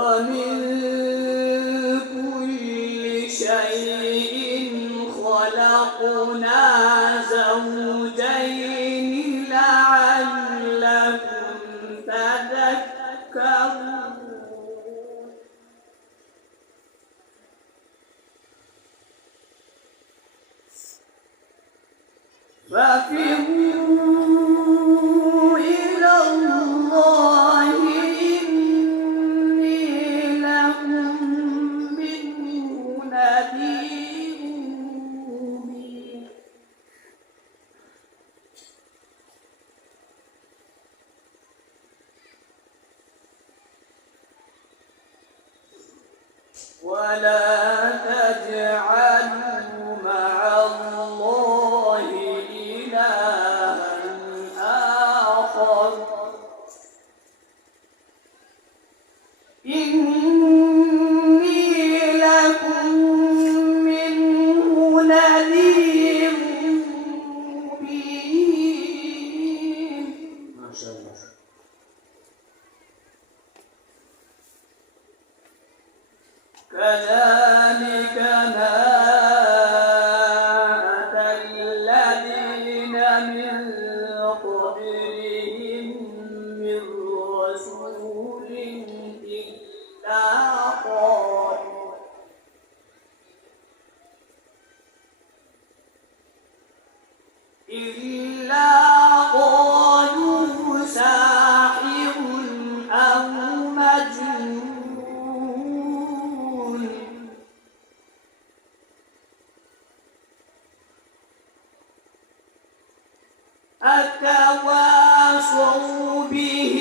ومن كل شيء خلقنا زوجين لعلكم تذكرون ففروا إلى الله إني لكم منه نذير مبين ولا تجعلوا مع الله إلها آخر إني لكم منه نذير مبين. ما شاء الله. كذلك ما أتى الذين من قبلهم من رسول إلا قالوا ساحر أو مجنون أتواصوا به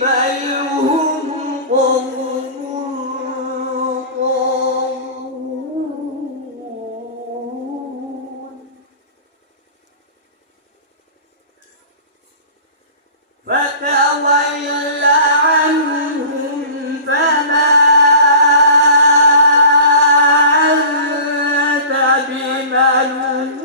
بل هم قوم طاغون فتول عنهم فما أنت بملوم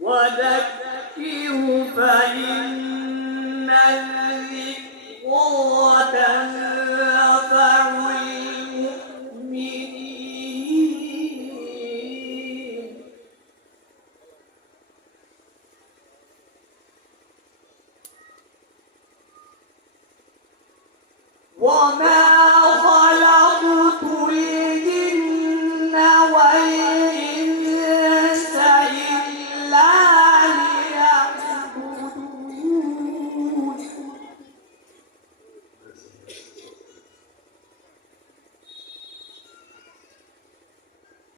وذكر فإن الذكرى تنفع المؤمنين وما